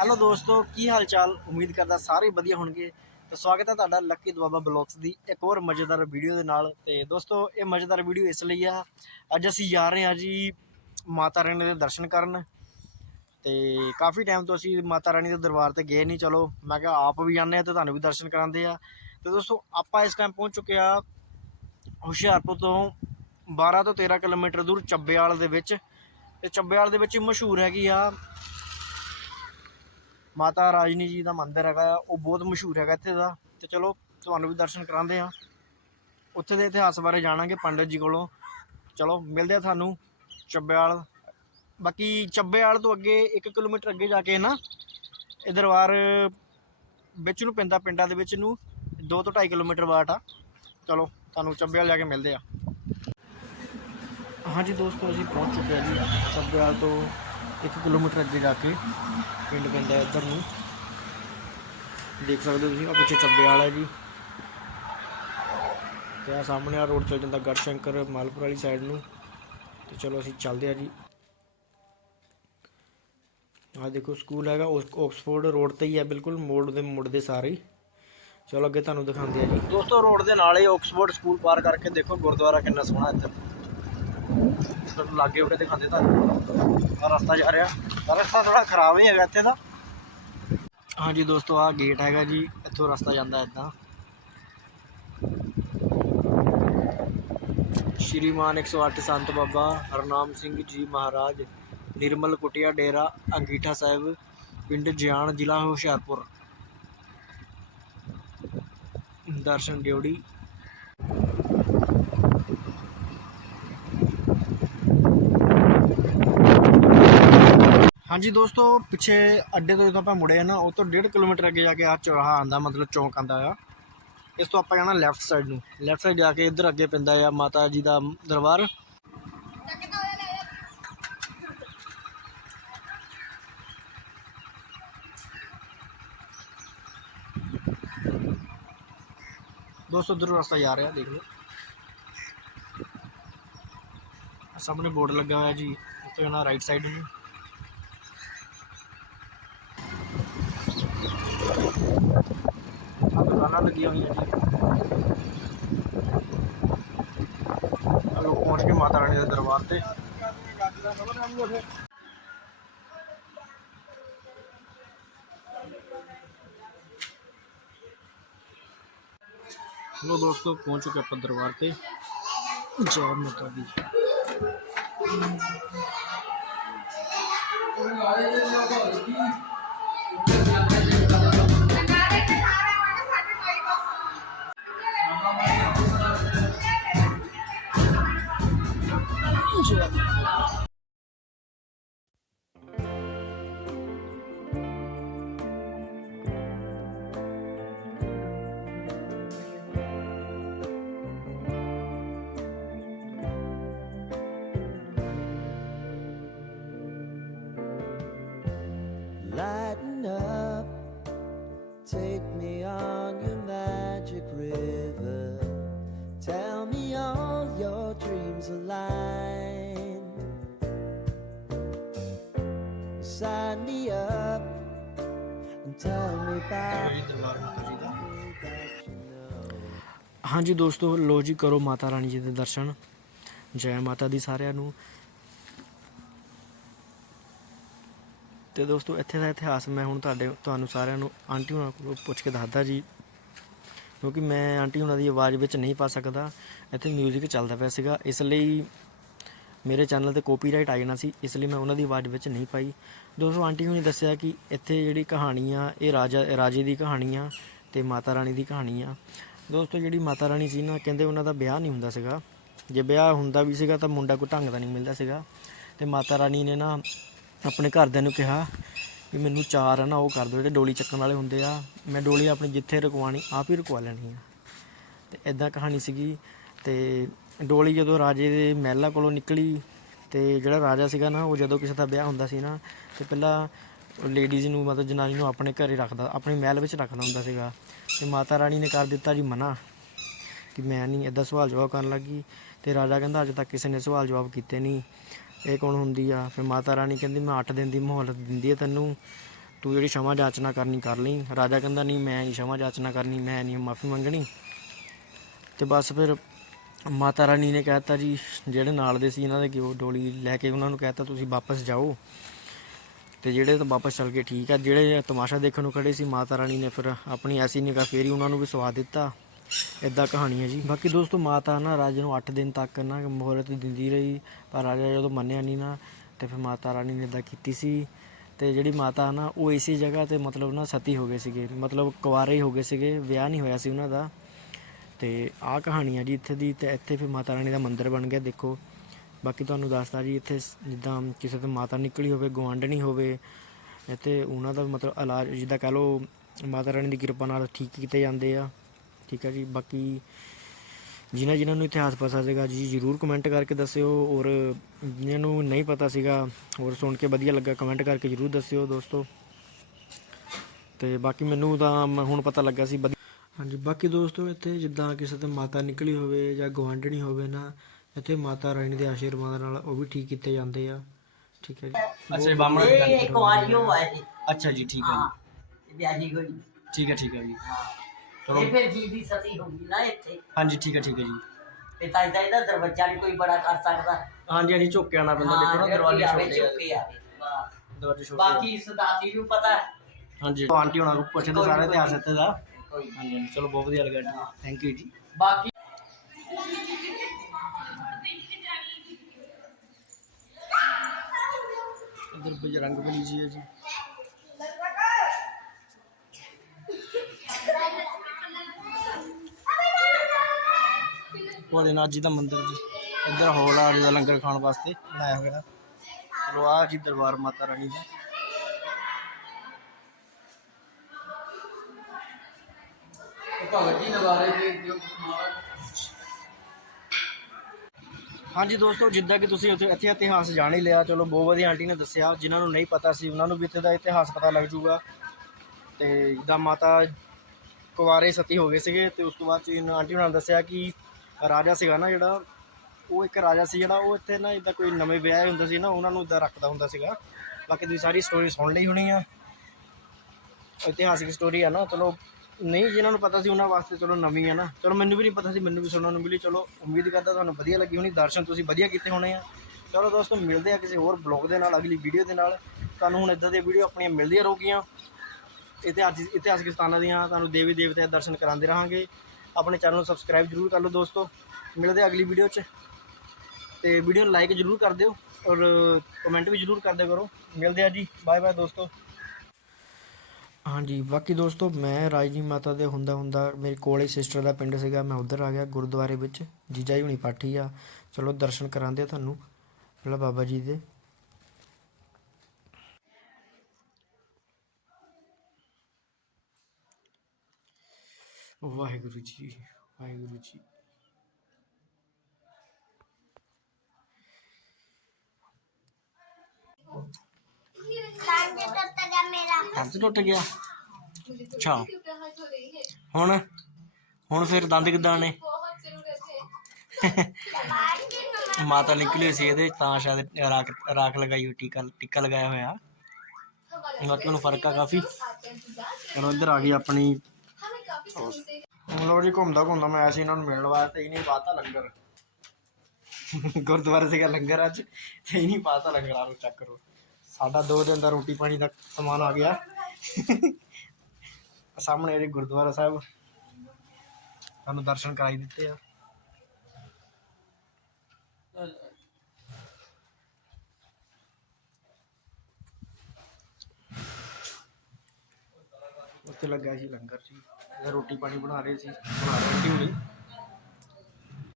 Hello ਦੋਸਤੋ, ਕੀ ਹਾਲ ਚਾਲ ਉਮੀਦ ਕਰਦਾ ਸਾਰੇ ਵਧੀਆ ਹੋਣਗੇ। ਤੇ ਸਵਾਗਤ ਹੈ ਤੁਹਾਡਾ ਲੱਕੀ ਦੁਆਬਾ ਬਲੌਗਸ ਦੀ ਇੱਕ ਹੋਰ ਮਜ਼ੇਦਾਰ ਵੀਡੀਓ ਦੇ ਨਾਲ। ਤੇ ਦੋਸਤੋ, ਇਹ ਮਜ਼ੇਦਾਰ ਵੀਡੀਓ ਇਸ ਲਈ ਆ, ਅੱਜ ਅਸੀਂ ਜਾ ਰਹੇ ਹਾਂ ਜੀ ਮਾਤਾ ਰਾਣੀ ਦੇ ਦਰਸ਼ਨ ਕਰਨ। ਤੇ ਕਾਫੀ ਟਾਈਮ ਤੋਂ ਅਸੀਂ ਮਾਤਾ ਰਾਣੀ ਦੇ ਦਰਬਾਰ ਤੇ ਗਏ ਨਹੀਂ, ਚਲੋ, ਮੈਂ ਕਿਹਾ ਆਪ ਵੀ ਜਾਂਦੇ ਆ ਤੇ ਤੁਹਾਨੂੰ ਵੀ ਦਰਸ਼ਨ ਕਰਾਉਂਦੇ ਆ ਤੇ ਦੋਸਤੋ, ਆਪਾਂ ਇਸ ਟਾਈਮ ਪਹੁੰਚ ਚੁੱਕੇ ਆ ਹੁਸ਼ਿਆਰਪੁਰ ਤੋਂ 12 ਤੋਂ 13 ਕਿਲੋਮੀਟਰ ਦੂਰ ਚੱਬੇਵਾਲ ਦੇ ਵਿੱਚ। ਤੇ ਚੱਬੇਵਾਲ ਦੇ ਵਿੱਚ ਮਸ਼ਹੂਰ ਹੈਗੀ ਆ ਮਾਤਾ ਰਾਜਨੀ ਜੀ ਦਾ ਮੰਦਿਰ ਹੈਗਾ ਆ, ਉਹ ਬਹੁਤ ਮਸ਼ਹੂਰ ਹੈਗਾ ਇੱਥੇ ਦਾ। ਤੇ ਚਲੋ, ਤੁਹਾਨੂੰ ਵੀ ਦਰਸ਼ਨ ਕਰਾਉਂਦੇ ਆ ਉੱਥੇ ਦੇ ਇਤਿਹਾਸ ਬਾਰੇ ਜਾਣਾਂਗੇ ਪੰਡਤ ਜੀ ਕੋਲੋਂ। ਚਲੋ, ਮਿਲਦੇ ਆ ਤੁਹਾਨੂੰ ਚੱਬੇਵਾਲ ਬਾਕੀ ਚੱਬੇਵਾਲ ਤੋਂ ਅੱਗੇ 1 ਕਿਲੋਮੀਟਰ ਅੱਗੇ ਜਾ ਕੇ ਨਾ ਇਹ ਦਰਬਾਰ ਵਿੱਚ ਨੂੰ ਪੈਂਦਾ, ਪਿੰਡਾਂ ਦੇ ਵਿੱਚ ਨੂੰ 2 ਤੋਂ 2.5 ਕਿਲੋਮੀਟਰ ਬਾਟ ਆ। ਚਲੋ, ਤੁਹਾਨੂੰ ਚੱਬੇਵਾਲ ਜਾ ਕੇ ਮਿਲਦੇ ਆ ਹਾਂਜੀ ਦੋਸਤੋ, ਅਸੀਂ ਪਹੁੰਚ ਚੁੱਕੇ ਹਾਂ ਜੀ ਚੱਬੇਵਾਲ ਤੋਂ। 1 ਕਿਲੋਮੀਟਰ ਅੱਗੇ ਜਾ ਕੇ ਪਿੰਡ ਪੈਂਦਾ ਹੈ ਇੱਧਰ ਨੂੰ। ਦੇਖ ਸਕਦੇ ਹੋ ਤੁਸੀਂ ਆ ਪਿੱਛੇ ਚੱਬੇ ਵਾਲਾ ਜੀ। ਤੇ ਆ ਸਾਹਮਣੇ ਆ ਰੋਡ ਚੱਲ ਜਾਂਦਾ ਗੜਸ਼ੰਕਰ, ਮਾਲਪੁਰ ਵਾਲੀ ਸਾਈਡ ਨੂੰ। ਤੇ ਚਲੋ ਅਸੀਂ ਚੱਲਦੇ ਆ ਜੀ। ਆ ਦੇਖੋ ਸਕੂਲ ਹੈਗਾ ਓਕਸ- ਓਕਸਫੋਰਡ ਰੋਡ ਤੇ ਹੀ ਹੈ, ਬਿਲਕੁਲ ਮੋੜ ਦੇ ਮੁੜ ਦੇ ਸਾਰੇ। ਚਲੋ ਅੱਗੇ ਤੁਹਾਨੂੰ ਦਿਖਾਉਂਦੇ ਆ ਜੀ। ਦੋਸਤੋ ਰੋਡ ਦੇ ਨਾਲ ਹੀ ਓਕਸਫੋਰਡ ਸਕੂਲ ਪਾਰ ਕਰਕੇ ਦੇਖੋ, ਗੁਰਦੁਆਰਾ ਕਿੰਨਾ ਸੋਹਣਾ ਇੱਧਰ। ਤੁਹਾਨੂੰ ਲਾਗੇ ਉੱਤੇ ਦਿਖਾਉਂਦੇ ਤੁਹਾਨੂੰ ਆ ਰਸਤਾ ਜਾ ਰਿਹਾ। ਰਸਤਾ ਥੋੜਾ ਖਰਾਬ ਹੀ ਹੈਗਾ ਇੱਥੇ ਦਾ ਹਾਂਜੀ ਦੋਸਤੋ ਆ ਗੇਟ ਹੈਗਾ ਜੀ। ਇੱਥੋਂ ਰਸਤਾ ਜਾਂਦਾ ਇਦਾਂ ਸ਼੍ਰੀਮਾਨ 108 ਸੰਤ ਬਾਬਾ ਹਰਨਾਮ ਸਿੰਘ ਜੀ ਮਹਾਰਾਜ, ਨਿਰਮਲ ਕੁਟਿਆ ਡੇਰਾ, ਅੰਗੀਠਾ ਸਾਹਿਬ, ਪਿੰਡ ਜਿਆਣ, ਜ਼ਿਲ੍ਹਾ ਹੁਸ਼ਿਆਰਪੁਰ। ਦਰਸ਼ਨ ਡਿਉੜੀ ਹਾਂਜੀ ਦੋਸਤੋ, ਪਿੱਛੇ ਅੱਡੇ ਤੋਂ ਜਦੋਂ ਆਪਾਂ ਮੁੜੇ ਆ ਨਾ, ਉਹ ਤੋਂ 1.5 ਕਿਲੋਮੀਟਰ ਅੱਗੇ ਜਾ ਕੇ ਆ ਚੌਰਾਹਾ ਆਂਦਾ ਮਤਲਬ ਚੌਂਕ ਆਂਦਾ ਆ। ਇਸ ਤੋਂ ਆਪਾਂ ਜਾਣਾ ਲੈਫਟ ਸਾਈਡ ਨੂੰ। ਲੈਫਟ ਸਾਈਡ ਜਾ ਕੇ ਇੱਧਰ ਅੱਗੇ ਪੈਂਦਾ ਆ ਮਾਤਾ ਜੀ ਦਾ ਦਰਬਾਰ। ਦੋਸਤੋ ਉਧਰ ਰਸਤਾ ਜਾ ਰਿਹਾ, ਦੇਖ ਲਓ। ਆਹ ਸਾਹਮਣੇ ਬੋਰਡ ਲੱਗਾ ਹੋਇਆ ਜੀ ਉੱਤੇ ਜਾਣਾ ਰਾਈਟ ਸਾਈਡ ਨੂੰ। ਆਹ ਦੁਕਾਨਾਂ ਲੱਗੀਆਂ ਹੋਈਆਂ ਜੀ ਆਹ ਲੋਕ ਪਹੁੰਚ ਕੇ ਮਾਤਾ ਰਾਣੀ ਦੇ ਦਰਬਾਰ ਤੇ ਲੋ ਦੋਸਤੋ ਪਹੁੰਚ ਚੁੱਕੇ ਆਪਾਂ ਦਰਬਾਰ ਤੇ ਜੈ ਮਾਤਾ ਦੀ ਜੈ ਹਾਂਜੀ ਦੋਸਤੋ ਲੋ ਜੀ, ਕਰੋ ਮਾਤਾ ਰਾਣੀ ਜੀ ਦੇ ਦਰਸ਼ਨ। ਜੈ ਮਾਤਾ ਦੀ ਸਾਰਿਆਂ ਨੂੰ। ਤੇ ਦੋਸਤੋ, ਇੱਥੇ ਦਾ ਇਤਿਹਾਸ ਮੈਂ ਹੁਣ ਤੁਹਾਡੇ, ਤੁਹਾਨੂੰ ਸਾਰਿਆਂ ਨੂੰ ਆਂਟੀ ਹੁਣਾਂ ਕੋਲੋਂ ਪੁੱਛ ਕੇ ਦੱਸਦਾ ਜੀ। ਕਿਉਂਕਿ ਮੈਂ ਆਂਟੀ ਹੁਣਾਂ ਦੀ ਆਵਾਜ਼ ਵਿੱਚ ਨਹੀਂ ਪਾ ਸਕਦਾ। ਇੱਥੇ 뮤직 ਚੱਲਦਾ ਪਿਆ ਸੀਗਾ। ਇਸ ਲਈ ਮੇਰੇ ਚੈਨਲ ਤੇ ਕਾਪੀਰਾਈਟ ਆ ਜਾਣਾ ਸੀ, ਇਸ ਲਈ ਮੈਂ ਉਹਨਾਂ ਦੀ ਆਵਾਜ਼ ਵਿੱਚ ਨਹੀਂ ਪਾਈ। ਦੋਸਤੋ, ਆਂਟੀ ਹੁਣੀ ਦੱਸਿਆ ਕਿ ਇੱਥੇ ਜਿਹੜੀ ਕਹਾਣੀ ਆ, ਇਹ ਰਾਜਾ, ਰਾਜੇ ਦੀ ਕਹਾਣੀ ਆ ਤੇ ਮਾਤਾ ਰਾਣੀ ਦੀ ਕਹਾਣੀ ਆ। ਦੋਸਤੋ, ਜਿਹੜੀ ਮਾਤਾ ਰਾਣੀ ਸੀ ਨਾ, ਕਹਿੰਦੇ ਉਹਨਾਂ ਦਾ ਵਿਆਹ ਨਹੀਂ ਹੁੰਦਾ ਸੀਗਾ। ਜੇ ਵਿਆਹ ਹੁੰਦਾ ਵੀ ਸੀਗਾ ਤਾਂ ਮੁੰਡਾ ਕੋਈ ਢੰਗ ਦਾ ਨਹੀਂ ਮਿਲਦਾ ਸੀਗਾ। ਤੇ ਮਾਤਾ ਰਾਣੀ ਨੇ ਨਾ ਆਪਣੇ ਘਰਦਿਆਂ ਨੂੰ ਕਿਹਾ ਵੀ ਮੈਨੂੰ ਚਾਰ ਆ ਨਾ, ਉਹ ਕਰ ਦਿਓ, ਜਿਹੜੇ ਡੋਲੀ ਚੱਕਣ ਵਾਲੇ ਹੁੰਦੇ ਆ। ਮੈਂ ਡੋਲੀ ਆਪਣੀ ਜਿੱਥੇ ਰਕਵਾਣੀ ਆਪ ਹੀ ਰਕਵਾ ਲੈਣੀ ਆ। ਤੇ ਐਦਾਂ ਕਹਾਣੀ ਸੀਗੀ ਤੇ ਡੋਲੀ ਜਦੋਂ ਰਾਜੇ ਦੇ ਮਹਿਲਾਂ ਕੋਲੋਂ ਨਿਕਲੀ ਤੇ ਜਿਹੜਾ ਰਾਜਾ ਸੀਗਾ ਨਾ, ਉਹ ਜਦੋਂ ਕਿਸੇ ਦਾ ਵਿਆਹ ਹੁੰਦਾ ਸੀ ਨਾ, ਤੇ ਪਹਿਲਾਂ ਲੇਡੀਜ਼ ਨੂੰ ਮਤਲਬ ਜਨਾਨੀ ਨੂੰ ਆਪਣੇ ਘਰੇ ਰੱਖਦਾ, ਆਪਣੇ ਮਹਿਲ ਵਿੱਚ ਰੱਖਦਾ ਹੁੰਦਾ ਸੀਗਾ। ਤੇ ਮਾਤਾ ਰਾਣੀ ਨੇ ਕਰ ਦਿੱਤਾ ਜੀ ਮਨਾ ਕਿ ਮੈਂ ਨਹੀਂ ਇਦਾਂ ਸਵਾਲ ਜਵਾਬ ਕਰਨ ਲੱਗੀ ਤੇ ਰਾਜਾ ਕਹਿੰਦਾ, ਅਜੇ ਤੱਕ ਕਿਸੇ ਨੇ ਸਵਾਲ ਜਵਾਬ ਕੀਤੇ ਨਹੀਂ। ਇਹ ਕੌਣ ਹੁੰਦੀ ਆ? ਫਿਰ ਮਾਤਾ ਰਾਣੀ ਕਹਿੰਦੀ, ਮੈਂ 8 ਦਿਨ ਦੀ ਮੁਹਲਤ ਦਿੰਦੀ ਆ ਤੈਨੂੰ। ਤੂੰ ਜਿਹੜੀ ਸ਼ਮਾ ਜਾਚਨਾ ਕਰਨੀ ਕਰ ਲਈ। ਰਾਜਾ ਕਹਿੰਦਾ, ਨਹੀਂ, ਮੈਂ ਨਹੀਂ ਸ਼ਮਾ ਜਾਚਨਾ ਕਰਨੀ, ਮੈਂ ਨਹੀਂ ਮਾਫੀ ਮੰਗਣੀ। ਤੇ ਬਸ ਫਿਰ ਮਾਤਾ ਰਾਣੀ ਨੇ ਕਹਿਤਾ ਜੀ, ਜਿਹੜੇ ਨਾਲ ਦੇ ਸੀ ਇਹਨਾਂ ਦੇ ਕਿ ਉਹ ਡੋਲੀ ਲੈ ਕੇ ਉਹਨਾਂ ਨੂੰ ਕਹਿਤਾ, ਤੁਸੀਂ ਵਾਪਸ ਜਾਓ। ਤੇ ਜਿਹੜੇ ਤਾਂ ਵਾਪਸ ਚਲ ਗਏ, ਠੀਕ ਆ। ਜਿਹੜੇ ਤਮਾਸ਼ਾ ਦੇਖਣ ਨੂੰ ਖੜੇ ਸੀ, ਮਾਤਾ ਰਾਣੀ ਨੇ ਫਿਰ ਆਪਣੀ ਐਸੀ ਨਿਗਾਹ ਫੇਰੀ ਉਹਨਾਂ ਨੂੰ ਵੀ ਸਵਾਦ ਦਿੱਤਾ। ਇਦਾਂ ਕਹਾਣੀ ਹੈ ਜੀ। ਬਾਕੀ ਦੋਸਤੋ, ਮਾਤਾ ਨਾ ਰਾਜੇ ਨੂੰ 8 ਦਿਨ ਤੱਕ ਨਾ ਮੋਹਰਤ ਦਿੰਦੀ ਰਹੀ, ਪਰ ਰਾਜਾ ਜਦੋਂ ਮੰਨਿਆ ਨਹੀਂ ਨਾ, ਤੇ ਫਿਰ ਮਾਤਾ ਰਾਣੀ ਨੇ ਇਦਾਂ ਕੀਤੀ ਸੀ। ਤੇ ਜਿਹੜੀ ਮਾਤਾ ਨਾ, ਉਹ ਇਸੇ ਜਗ੍ਹਾ ਤੇ ਮਤਲਬ ਨਾ ਸਤੀ ਹੋ ਗਏ ਸੀਗੇ, ਮਤਲਬ ਕੁਆਰੇ ਹੀ ਹੋ ਗਏ ਸੀਗੇ, ਵਿਆਹ ਨਹੀਂ ਹੋਇਆ ਸੀ ਉਹਨਾਂ ਦਾ। ਤੇ ਆਹ ਕਹਾਣੀ ਆ ਜੀ ਇੱਥੇ ਦੀ ਤੇ ਇੱਥੇ ਫਿਰ ਮਾਤਾ ਰਾਣੀ ਦਾ ਮੰਦਿਰ ਬਣ ਗਿਆ, ਦੇਖੋ। ਬਾਕੀ ਤੁਹਾਨੂੰ ਦੱਸਦਾ ਜੀ ਇੱਥੇ ਜਿੱਦਾਂ ਕਿਸੇ ਤੋਂ ਮਾਤਾ ਨਿਕਲੀ ਹੋਵੇ ਗਵਾਂਢਣੀ ਹੋਵੇ, ਇੱਥੇ ਉਹਨਾਂ ਦਾ ਮਤਲਬ ਇਲਾਜ, ਜਿੱਦਾਂ ਕਹ ਲਓ ਮਾਤਾ ਰਾਣੀ ਦੀ ਕਿਰਪਾ ਨਾਲ ਠੀਕ ਕੀਤੇ ਜਾਂਦੇ ਆ। ਠੀਕ ਆ ਜੀ, ਬਾਕੀ ਜਿਨ੍ਹਾਂ ਜਿਨ੍ਹਾਂ ਨੂੰ ਇਤਿਹਾਸ ਪਤਾ ਸੀਗਾ ਜੀ, ਜਰੂਰ ਕਮੈਂਟ ਕਰਕੇ ਦੱਸਿਓ ਔਰ ਜਿਨ੍ਹਾਂ ਨੂੰ ਨਹੀਂ ਪਤਾ ਸੀਗਾ ਔਰ ਸੁਣ ਕੇ ਵਧੀਆ ਲੱਗਾ ਕਮੈਂਟ ਕਰਕੇ ਜਰੂਰ ਦੱਸਿਓ ਦੋਸਤੋ। ਤੇ ਬਾਕੀ ਮੈਨੂੰ ਤਾਂ ਹੁਣ ਪਤਾ ਲੱਗਾ ਸੀ ਵਧੀਆ ਹਾਂਜੀ ਬਾਕੀ ਦੋਸਤੋ ਇੱਥੇ ਜਿੱਦਾਂ ਕਿਸੇ ਤੇ ਮਾਤਾ ਨਿਕਲੀ ਹੋਵੇ ਜਾਂ ਗਵਾਂਢਣੀ ਹੋਵੇ ਨਾ ਇੱਥੇ ਮਾਤਾ ਰਾਣੀ ਦੇ ਆਸ਼ੀਰਵਾਦ ਨਾਲ ਉਹ ਵੀ ਠੀਕ ਕੀਤੇ ਜਾਂਦੇ ਆ। ਠੀਕ ਹੈ ਜੀ। ਅੱਛਾ ਬਾਹਮਣ ਦੀ ਗੱਲ ਇਹ ਕੁਆਰੀਓ ਹੈ ਜੀ ਅੱਛਾ ਜੀ ਠੀਕ ਹੈ ਹਾਂ ਇਹ ਵਿਆਹੀ ਹੋਈ। ਜੀ ਠੀਕ ਹੈ ਠੀਕ ਹੈ ਜੀ। ਹਾਂ। ਇਹ ਫਿਰ ਜੀ ਦੀ ਸਤੀ ਹੋਊਗੀ ਨਾ ਇੱਥੇ। ਹਾਂਜੀ ਠੀਕ ਹੈ ਠੀਕ ਹੈ ਜੀ। ਤੇ ਤਾਂ ਇਹਦਾ ਇਹਦਾ ਦਰਵਾਜ਼ਾ ਨਹੀਂ ਕੋਈ ਬੜਾ ਕਰ ਸਕਦਾ। ਹਾਂਜੀ ਹਾਂਜੀ ਝੁੱਕ ਕੇ ਆਉਣਾ ਪੈਂਦਾ। ਹਾਂ, ਦੇਖੋ ਨਾ ਜੇ ਕੋਈ ਦਰਵਾਜ਼ੇ ਆਵੇ ਛੋਟੇ ਆ। ਚੁੱਕੇ ਆਵੇ। ਬਸ। ਦਰਵਾਜ਼ੇ ਛੋਟੇ ਆ। ਬਾਕੀ ਇਸ ਦਾਤੀ ਨੂੰ ਪਤਾ ਹੈ। ਹਾਂਜੀ ਆਂਟੀ ਹੋਣਾ ਨੂੰ ਪੁੱਛਦੇ ਸਾਰੇ ਇਤਿਹਾਸ ਇੱਥੇ ਦਾ। ਹਾਂਜੀ ਹਾਂਜੀ। ਚਲੋ ਬਹੁਤ ਵਧੀਆ ਲੱਗਾ ਜੀ। ਥੈਂਕ ਯੂ ਜੀ। ਬਾਕੀ ਇਧਰ ਬਜਰੰਗ ਬਲੀ ਜੀ ਹੈ ਜੀ। ਭੋਲੇਨਾਥ ਜੀ ਦਾ ਮੰਦਿਰ ਜੀ। ਇੱਧਰ ਹੌਲ ਆ ਲੰਗਰ ਖਾਣ ਵਾਸਤੇ। ਬਣਾਇਆ ਹੋਇਆ। ਚਲੋ ਆ ਜੀ ਦਰਬਾਰ ਮਾਤਾ ਰਾਣੀ ਦਾ। ਹਾਂਜੀ ਦੋਸਤੋ, ਜਿੱਦਾਂ ਕਿ ਤੁਸੀਂ ਉੱਥੇ ਇੱਥੇ ਇਤਿਹਾਸ ਜਾਣ ਹੀ ਲਿਆ। ਚਲੋ, ਬਹੁਤ ਵਧੀਆ ਆਂਟੀ ਨੇ ਦੱਸਿਆ। ਜਿਨ੍ਹਾਂ ਨੂੰ ਨਹੀਂ ਪਤਾ ਸੀ, ਉਹਨਾਂ ਨੂੰ ਵੀ ਇੱਥੇ ਦਾ ਇਤਿਹਾਸ ਪਤਾ ਲੱਗ ਜੂਗਾ ਤੇ ਜਿੱਦਾਂ ਮਾਤਾ ਕੁਵਾਰੇ ਸਤੀ ਹੋ ਗਏ ਸੀਗੇ, ਤੇ ਉਸ ਤੋਂ ਬਾਅਦ ਇਹਨਾਂ ਆਂਟੀ ਉਹਨਾਂ ਨੇ ਦੱਸਿਆ ਕਿ ਰਾਜਾ ਸੀਗਾ ਨਾ ਜਿਹੜਾ, ਉਹ ਇੱਕ ਰਾਜਾ ਸੀ ਜਿਹੜਾ, ਉਹ ਇੱਥੇ ਨਾ ਜਿੱਦਾਂ ਕੋਈ ਨਵੇਂ ਵਿਆਹ ਹੁੰਦੇ ਸੀ ਨਾ, ਉਹਨਾਂ ਨੂੰ ਇਦਾਂ ਰੱਖਦਾ ਹੁੰਦਾ ਸੀਗਾ। ਬਾਕੀ ਤੁਸੀਂ ਸਾਰੀ ਸਟੋਰੀ ਸੁਣ ਲਈ ਹੋਣੀ ਆ। ਇਤਿਹਾਸਿਕ ਸਟੋਰੀ ਆ ਨਾ, ਚਲੋ ਨਹੀਂ ਜਿਨ੍ਹਾਂ ਨੂੰ ਪਤਾ ਸੀ ਉਹਨਾਂ ਵਾਸਤੇ ਚਲੋ ਨਵੀਂ ਹੈ ਨਾ। ਚਲੋ ਮੈਨੂੰ ਵੀ ਨਹੀਂ ਪਤਾ ਸੀ, ਮੈਨੂੰ ਵੀ ਸੁਣਨ ਨੂੰ ਮਿਲੀ। ਚਲੋ ਉਮੀਦ ਕਰਦਾ ਤੁਹਾਨੂੰ ਵਧੀਆ ਲੱਗੀ ਹੋਣੀ। ਦਰਸ਼ਨ ਤੁਸੀਂ ਵਧੀਆ ਕੀਤੇ ਹੋਣੇ ਆ। ਚਲੋ ਦੋਸਤੋ, ਮਿਲਦੇ ਆ ਕਿਸੇ ਹੋਰ ਬਲੌਗ ਦੇ ਨਾਲ, ਅਗਲੀ ਵੀਡੀਓ ਦੇ ਨਾਲ। ਤੁਹਾਨੂੰ ਹੁਣ ਇਦਾਂ ਦੀਆਂ ਵੀਡੀਓ ਆਪਣੀਆਂ ਮਿਲਦੀਆਂ ਰਹੂਗੀਆਂ। ਇਤਿਹਾਸਿਕ ਇਤਿਹਾਸਿਕ ਸਥਾਨਾਂ ਦੀਆਂ, ਤੁਹਾਨੂੰ ਦੇਵੀ ਦੇਵਤਿਆਂ ਦੇ ਦਰਸ਼ਨ ਕਰਾਉਂਦੇ ਰਹਾਂਗੇ। ਆਪਣੇ ਚੈਨਲ ਨੂੰ ਸਬਸਕ੍ਰਾਈਬ ਜਰੂਰ ਕਰ ਲਓ ਦੋਸਤੋ। ਮਿਲਦੇ ਆ ਅਗਲੀ ਵੀਡੀਓ 'ਚ। ਤੇ ਵੀਡੀਓ ਨੂੰ ਲਾਈਕ ਜਰੂਰ ਕਰ ਦਿਓ ਔਰ ਕਮੈਂਟ ਵੀ ਜਰੂਰ ਕਰਦੇ ਕਰੋ। ਮਿਲਦੇ ਆ ਜੀ। ਬਾਏ ਬਾਏ ਦੋਸਤੋ। ਹਾਂਜੀ, ਬਾਕੀ ਦੋਸਤੋ, ਮੈਂ ਰਾਜਨੀ ਮਾਤਾ ਦੇ ਹੁੰਦਾ ਹੁੰਦਾ ਮੇਰੇ ਕੋਲੇ ਸਿਸਟਰ ਦਾ ਪਿੰਡ ਸੀਗਾ, ਮੈਂ ਉੱਧਰ ਆ ਗਿਆ ਗੁਰਦੁਆਰੇ ਵਿੱਚ, ਜੀਜਾ ਜੀ ਹੁਣੀ ਪਾਠੀ ਆ। ਚਲੋ, ਦਰਸ਼ਨ ਕਰਾਉਂਦੇ ਆ ਤੁਹਾਨੂੰ, ਪਹਿਲਾਂ ਬਾਬਾ ਜੀ ਦੇ। ਵਾਹਿਗੁਰੂ ਜੀ ਵਾਹਿਗੁਰੂ ਜੀ। ਹੱਥ ਟੁੱਟ ਗਿਆ। ਅੱਛਾ। ਹੁਣ? ਹੁਣ ਫਿਰ ਦੰਦ ਕਿੱਦਾਂ ਨੇ? ਮਾਤਾ ਨਿਕਲੀ ਸੀ ਇਹਦੇ, ਤਾਂ ਸ਼ਾਇਦ ਰਾਖ ਰਾਖ ਲਗਾਈ ਹੋਈ, ਟੀਕਾ, ਟਿੱਕਾ ਲਗਾਇਆ ਹੋਇਆ। ਬਾਕੀ ਉਹਨੂੰ ਫ਼ਰਕ ਆ ਕਾਫੀ। ਚਲੋ, ਇੱਧਰ ਆ ਗਈ ਆਪਣੀ। ਲੋ ਜੀ, ਘੁੰਮਦਾ ਘੁੰਮਦਾ ਮੈਂ ਐਸੇ ਇਹਨਾਂ ਨੂੰ ਮਿਲਣ ਵਾਸਤੇ ਹੀ ਨਹੀਂ ਪਾਤਾ ਲੰਗਰ। ਗੁਰਦੁਆਰੇ ਸੀਗਾ ਲੰਗਰ ਅੱਜ, ਤੇ ਹੀ ਨਹੀਂ ਪਾਤਾ ਲੰਗਰ ਆ ਲੋ ਚੈੱਕ ਕਰੋ। ਸਾਡਾ ਦੋ ਦਿਨ ਦਾ ਰੋਟੀ ਪਾਣੀ ਦਾ ਸਮਾਨ ਆ ਗਿਆ। ਸਾਹਮਣੇ ਇਹ ਗੁਰਦੁਆਰਾ ਸਾਹਿਬ। ਤੁਹਾਨੂੰ ਦਰਸ਼ਨ ਕਰਾਈ ਦਿੱਤੇ ਆ। ਉੱਥੇ ਲੱਗਾ ਸੀ ਲੰਗਰ ਜੀ ਰੋਟੀ ਪਾਣੀ ਬਣਾ ਰਹੇ ਸੀ। ਬਣਾ ਰਹੇ ਸੀ ਹੁਣੀ।